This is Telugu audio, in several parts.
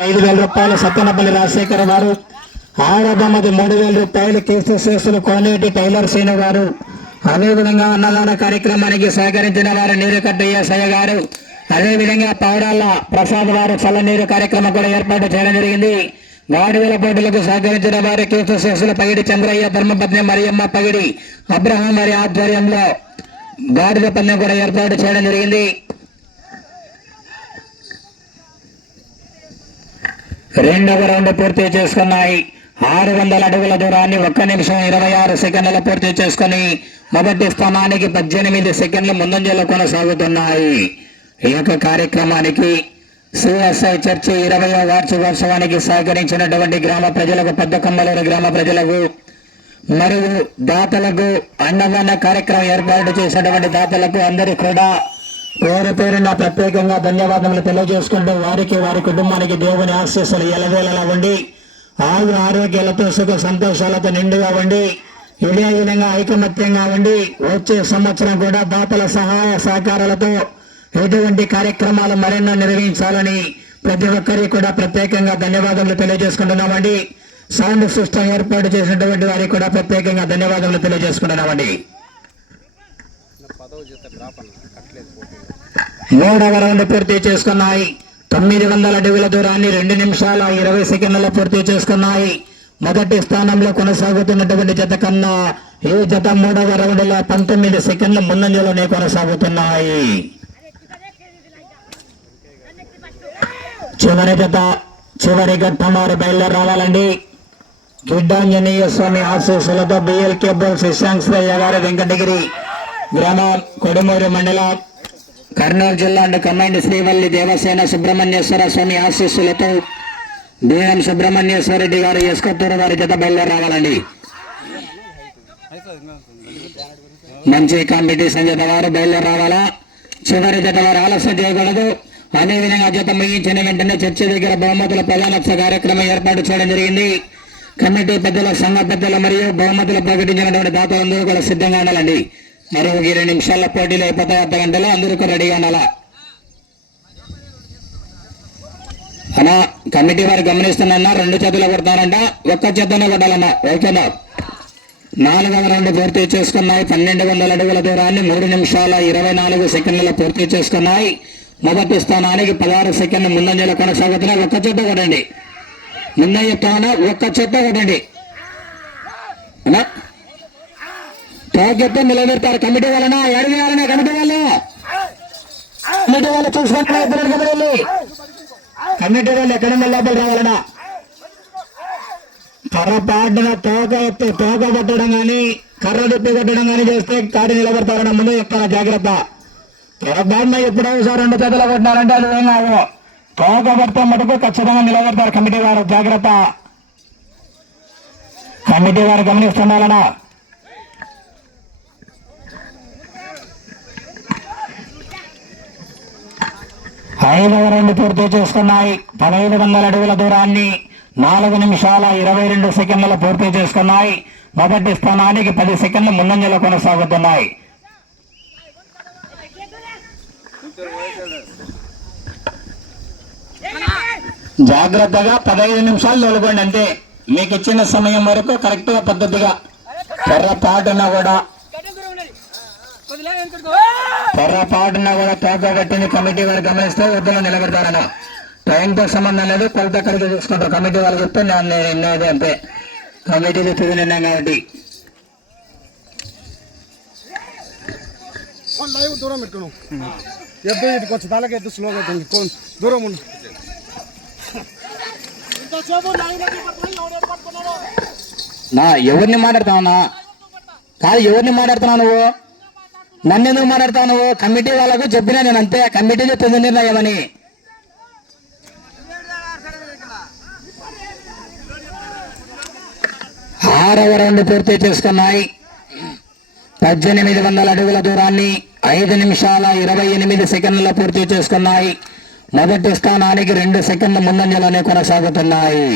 రూపాయలు సత్తెనపల్లి రాజశేఖర్ గారు, ఆడబొమ్మది 3000 రూపాయలు కేసు శేషులు కోనేటి టైలర్ శ్రీను గారు, అదేవిధంగా అన్నదాన కార్యక్రమానికి సహకరించిన వారు నీరుకట్టు ఏసయ్య గారు, అదేవిధంగా పౌరాల ప్రసాద్ వారు చల్లనీరు కార్యక్రమం కూడా ఏర్పాటు చేయడం జరిగింది. గాడిదల పోటీలకు సహకరించిన వారు కేసు శేషుల పగిడి చంద్రయ్య, ధర్మపత్ని మరియమ్మ పగిడి అబ్రహాం వారి ఆధ్వర్యంలో గాడిద పందెం కూడా ఏర్పాటు చేయడం జరిగింది. రెండవ రౌండ్ పూర్తి చేసుకున్నాయి. 600 అడుగుల దూరాన్ని 1 నిమిషం 26 సెకండ్ల పూర్తి చేసుకుని మొదటి స్థానానికి 18 సెకండ్ల ముందంజలో కొనసాగుతున్నాయి. ఈ యొక్క కార్యక్రమానికి సిఎస్ఐ చర్చి 20వ వార్షికోత్సవానికి సహకరించినటువంటి గ్రామ ప్రజలకు, పెద్ద కమ్మలూరు గ్రామ ప్రజలకు మరియు దాతలకు, అన్నదాన కార్యక్రమం ఏర్పాటు చేసినటువంటి దాతలకు అందరికీ కూడా పేరు పేరున ప్రత్యేకంగా ధన్యవాదములు తెలియజేసుకుంటూ వారికి, వారి కుటుంబానికి దేవుని ఆశీస్సులు ఎలవేళలా ఉండి ఆరు ఆరోగ్యాలతో సుఖ సంతోషాలతో నిండుగా ఉండి ఇదే విధంగా ఐకమత్యంగా ఉండి వచ్చే సంవత్సరం కూడా దాతల సహాయ సహకారాలతో ఎటువంటి కార్యక్రమాలు మరెన్నో నిర్వహించాలని ప్రతి ఒక్కరికి కూడా ప్రత్యేకంగా ధన్యవాదములు తెలియజేసుకుంటున్నామండి. సౌండ్ సిస్టమ్ ఏర్పాటు చేసినటువంటి వారికి కూడా ప్రత్యేకంగా ధన్యవాదములు తెలియజేసుకుంటున్నామండి. 3వ రౌండ్ పూర్తి చేసుకున్నాయి. 900 అడుగుల దూరాన్ని 2 నిమిషాల 20 సెకండ్లలో పూర్తి చేసుకున్నాయి. మొదటి స్థానంలో కొనసాగుతున్నటువంటి జత కన్నా ఈ జత 3వ రౌండ్ లో 19 సెకండ్ల ముందంజలోనే కొనసాగుతున్నాయి. చివరి జత చివరి ఘట్టం వారు బయలుదేరి రావాలండి. గిడ్డాంజనేయ స్వామి ఆశీస్సులతో బిఎల్కే బోల్ శశాంక్రయ్య గారు, వెంకటగిరి గ్రామం, కొడుమూరు మండలం, కర్నూలు జిల్లా కమాండ్ శ్రీవల్లి దేవసేన సుబ్రహ్మణ్యేశ్వర స్వామి ఆశీస్సులతో బిఎం సుబ్రహ్మణ్యేశ్వర రెడ్డి గారు ఎస్కత్తూరు వారి జత బయలుదేరి రావాలండి. మంచి కాంపిటీషన్ జత వారు బయలుదేరి రావాలా. చివరి జత వారు ఆలస్యం చేయకూడదు. అదేవిధంగా జత ముగించిన వెంటనే చర్చి దగ్గర బహుమతుల ప్రధానోత్సవ కార్యక్రమం ఏర్పాటు చేయడం జరిగింది. కమిటీ పెద్దల, సంఘ పెద్దలు మరియు బహుమతులు ప్రకటించినటువంటి దాతలందరూ కూడా సిద్ధంగా ఉండాలండి. మరో 2 నిమిషాల పోటీలు అయిపోతాయి. అర్ధ గంటలో అందరూ రెడీగా ఉండాలా. అన్నా కమిటీ వారు గమనిస్తున్నా 2 చేతులు కొడతారంట, 1 చేతనే కొట్టాలన్నా. ఓకేనా? 4వ రౌండ్ పూర్తి చేసుకున్నాయి. 1200 అడుగుల దూరాన్ని 3 నిమిషాల 24 సెకండ్లలో పూర్తి చేసుకున్నాయి. మొదటి స్థానానికి 16 సెకండ్ల ముందంజలో కొనసాగుతున్నాయి. 1 చేత కొట్టండి. ముందే చెప్తామన్నా, 1 చేత కొట్టండి. అన్నా టార్గెట్ నిలబెడతారు కమిటీ వాళ్ళ. అడిగినారనే కమిటీ వాళ్ళు చూసుకుంటున్నారు. కమిటీ వాళ్ళు ఎక్కడ లోపల రావాలన్నా పొరపాటున తోక కొట్టడం కానీ కర్ర తిప్పి కొట్టడం కానీ చేస్తే కాడి నిలబెడతారన్న ముందు చెప్తారా, జాగ్రత్త. పొరపాటున ఎప్పుడో సార్ 2 చేతులు కొట్టినారంటే అది ఏం కాదు. తోక కొడితే మటుకు ఖచ్చితంగా నిలబెడతారు కమిటీ వారు, జాగ్రత్త. కమిటీ వారు గమనిస్తున్నారన్నా. 5వ రౌండ్ పూర్తి చేసుకున్నాయి. 1500 అడుగుల దూరాన్ని 4 నిమిషాల 22 సెకండ్లలో పూర్తి చేసుకున్నాయి. మొదటి స్థానానికి 10 సెకండ్ల ముందంజలో కొనసాగుతున్నాయి. జాగ్రత్తగా 15 నిమిషాలు తోలుకోండి అంతే. మీకు ఇచ్చిన సమయం వరకు కరెక్ట్ గా పద్ధతిగా. పొరపాటున కూడా తోక కట్టింది కమిటీ వారు గమనిస్తే వద్దులో నిలబెడతారన్న. టైంతో సంబంధం లేదు, కొలత కడిగి చూసుకుంటారు. కమిటీ వాళ్ళు చెప్తే నేను నిన్నది అంతే. కమిటీది తిరిగి నిన్నాం కాబట్టి దూరం పెట్టుకున్నాం. ఎద్దు ఇటుకు వచ్చి తలకి ఎద్దు స్లోగా దూరం ఉండు. ఎవరిని మాట్లాడుతావునా? కాదు, ఎవరిని మాట్లాడుతున్నావు నువ్వు? నన్ను ఎందుకు మాట్లాడతావు నువ్వు? కమిటీ వాళ్ళకు చెప్పినా నేను అంతే. కమిటీలో తుది నిర్ణయం అని. 6వ రౌండ్ పూర్తి చేసుకున్నాయి. 1800 అడుగుల దూరాన్ని 5 నిమిషాల 28 సెకండ్లలో పూర్తి చేసుకున్నాయి. మొదటి స్థానానికి 2 సెకండ్ల ముందంజలోనే కొనసాగుతున్నాయి.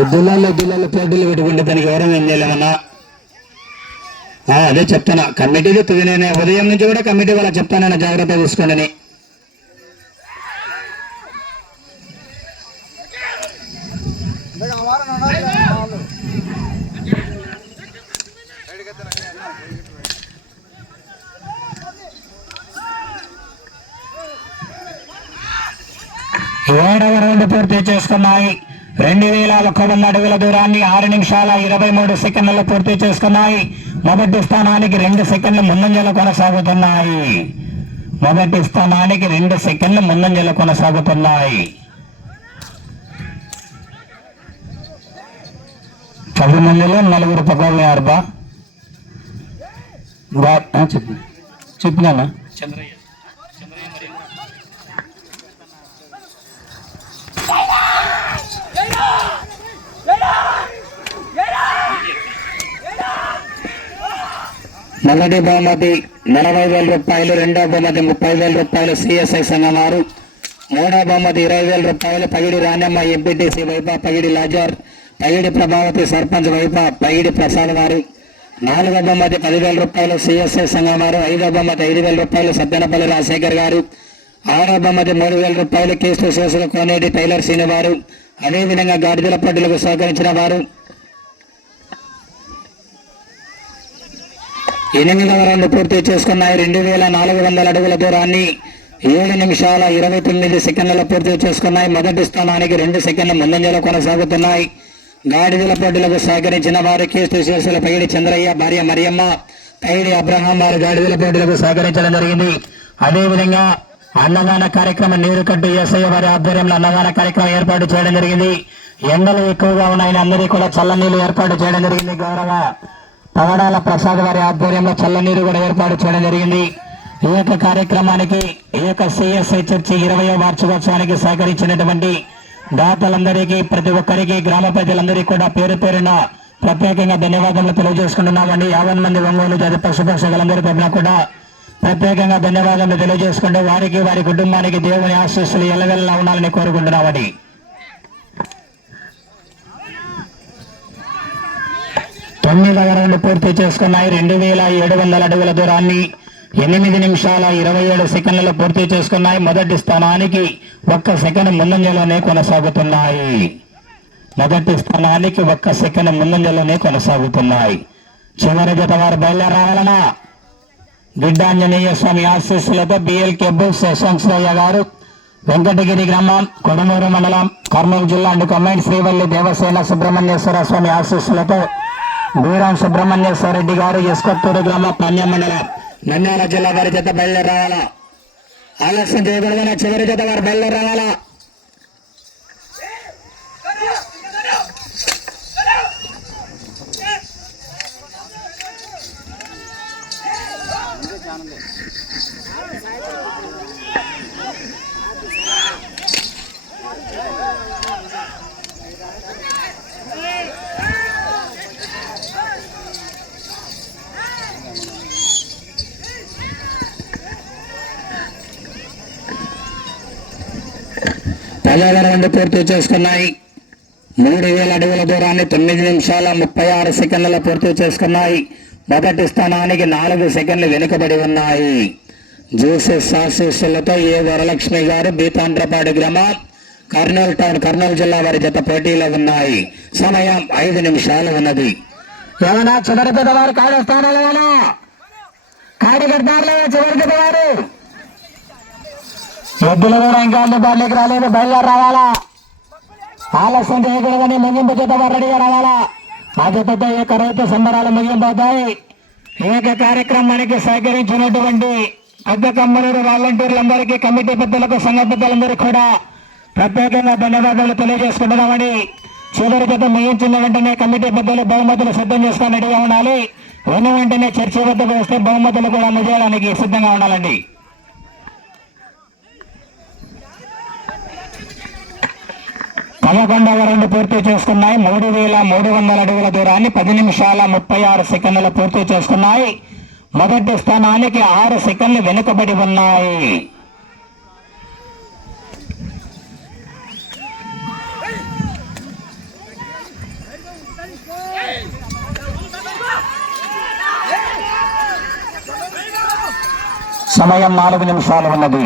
ఎద్దులలో పోటీలు పెట్టుకుంటే దానికి ఎవరైనా ఏం చేయలేమన్నా. అదే చెప్తాను, కమిటీది నేను ఉదయం నుంచి కూడా కమిటీ వాళ్ళకి చెప్తానన్నా జాగ్రత్త తీసుకోండి. ఏడవ రౌండ్ పూర్తి చేసుకున్నాయి. 2100 అడుగుల దూరాన్ని 6 నిమిషాల 23 సెకండ్లలో పూర్తి చేసుకున్నాయి. మొదటి స్థానానికి 2 సెకండ్లు ముందంజలో కొనసాగుతున్నాయి. 10 మందిలో 4 పక్కవారు బా చెప్పినా చంద్రయ్య మొదటి బహుమతి 40,000 రూపాయలు, రెండవ బహుమతి 30,000 రూపాయలు సిఎస్ఐ సంఘం వారు, మూడవ బహుమతి 20,000 రూపాయలు పగిడి రాణమ్మ ఎంపీటీసీ వైపా పగిడి లాజర్, పగిడి ప్రభావతి సర్పంచ్ వైపా పగిడి ప్రసాద్ వారు, నాలుగవ బహుమతి 10,000 రూపాయలు సిఎస్ఐ సంఘం వారు, ఐదవ బహుమతి 5,000 రూపాయలు సత్యనపల్లి రాజశేఖర్ గారు, ఆరవ బహుమతి 3,000 రూపాయలు కేసు శేషుల కోనేటి టైలర్ శ్రీని వారు, అదేవిధంగా గాడిదల పోటీలకు సహకరించిన వారు 8వ రౌండ్ పూర్తి చేసుకున్నాయి. 2,400 అడుగుల దూరాన్ని 7 నిమిషాల 29 సెకండ్లలో పూర్తి చేసుకున్నాయి. మొదటి స్థానానికి 2 సెకండ్ల ముందంజలో కొనసాగుతున్నాయి. గాడిదల పోటీలకు సహకరించిన వారు కేసు శేషుల పైడి చంద్రయ్య, భార్య మరియమ్మ, పైడి అబ్రహాం వారు గాడిదల పోటీలకు సహకరించడం జరిగింది. అదేవిధంగా అన్నదాన కార్యక్రమం నీరుకట్టు ఎస్ఐ వారి ఆధ్వర్యంలో అన్నదాన కార్యక్రమం ఏర్పాటు చేయడం జరిగింది. ఎండలు ఎక్కువగా ఉన్నాయని అందరికీ కూడా చల్లనీళ్ళు ఏర్పాటు చేయడం జరిగింది. గౌరవ పగడాల ప్రసాద్ వారి ఆధ్వర్యంలో చల్లనీరు కూడా ఏర్పాటు చేయడం జరిగింది. ఈ యొక్క కార్యక్రమానికి ఈ యొక్క సిఎస్ఐ చర్చి 20వ వార్షికోత్సవానికి సహకరించినటువంటి దాతలందరికీ, ప్రతి ఒక్కరికి, గ్రామ ప్రజలందరికీ కూడా పేరు పేరున ప్రత్యేకంగా ధన్యవాదాలు తెలియజేసుకుంటున్నామండి. 50 మంది ఒంగోలు జాతి పశుపక్షకులందరి తరఫున కూడా ప్రత్యేకంగా ధన్యవాదాలు తెలియజేసుకుంటూ వారికి, వారి కుటుంబానికి దేవుని ఆశీస్సులు ఎల్లవెల్లా ఉండాలని కోరుకుంటున్నామండి. తొమ్మిదవ రౌండ్ పూర్తి చేసుకున్నాయి. 2,700 అడుగుల దూరాన్ని 8 నిమిషాల 27 సెకండ్లలో పూర్తి చేసుకున్నాయి. మొదటి స్థానానికి 1 సెకండ్ ముందంజలోనే కొనసాగుతున్నాయి. చివరి జత వారు బయలుదేరావాలన్నా గిడ్డాంజనేయ స్వామి ఆశీస్సులతో బిఎల్కే బుక్స్ యశ్వంతయ్య గారు, వెంకటగిరి గ్రామం, కొడమూరు మండలం, కర్నూలు జిల్లా అండ్ కమెంట్ శ్రీవల్లి దేవసేన సుబ్రహ్మణ్యేశ్వర స్వామి ఆశీస్సులతో బీరాం సుబ్రహ్మణ్యేశ్వర రెడ్డి గారు, ఎస్కొత్తూరు గ్రామం, పన్యం మండలం, నంద్యాల జిల్లా వారి జత బయలుదేరావాలా. ఆలస్యం చేయకూడదన్న చివరి జత వారు బయలుదేరావాలా. పదవ రౌండ్ పూర్తి చేసుకున్నాయి. 3,000 అడుగుల దూరాన్ని 9 నిమిషాల 36 సెకండ్లలో పూర్తి చేసుకున్నాయి. మొదటి స్థానానికి 4 సెకండ్లు వెనుకబడి ఉన్నాయి. జోసెఫ్ ఆశీస్సులతో ఏ వరలక్ష్మి గారు, బీతాండ్రపాడు గ్రామం, కర్నూలు టౌన్, కర్నూలు జిల్లా వారి జత పోటీలో ఉన్నాయి. సమయం 5 నిమిషాలు ఉన్నది. ఏమన్నా చివరి పెద్దవారు కాడ స్థానాలు కాడి పెడతారు. చివరి పెద్దవారు ఎద్దులు కూడా ఇంకా అందుబాటులోకి రాలేదు, బయలుదేరి రావాలా. ఆలస్యం చేయకూడదని ముగింపు చేత రెడీగా రావాలా. ఆ చేతతో ఈ యొక్క రైతు సంబరాలు ముగింపవుతాయి. ఈ యొక్క కార్యక్రమానికి సహకరించినటువంటి పెద్ద కమ్మనూరు వాలంటీర్లందరికీ, కమిటీ పెద్దలకు, సంఘ పెద్దలందరికీ కూడా ప్రత్యేకంగా ధన్యవాదాలు తెలియజేసుకుంటున్నామని. చివరి జత ముగించిన వెంటనే కమిటీ పెద్దలు బహుమతులు సిద్ధం చేసుకొని రెడీగా ఉండాలి. ఉన్న వెంటనే చర్చి వద్దకు వస్తే బహుమతులు కూడా అందజేయడానికి సిద్ధంగా ఉండాలండి. 11వ రౌండ్ పూర్తి చేసుకున్నాయి. 3,300 అడుగుల దూరాన్ని 10 నిమిషాల 36 సెకండ్లు పూర్తి చేసుకున్నాయి. మొదటి స్థానానికి 6 సెకండ్లు వెనుకబడి ఉన్నాయి. సమయం 4 నిమిషాలు ఉన్నది.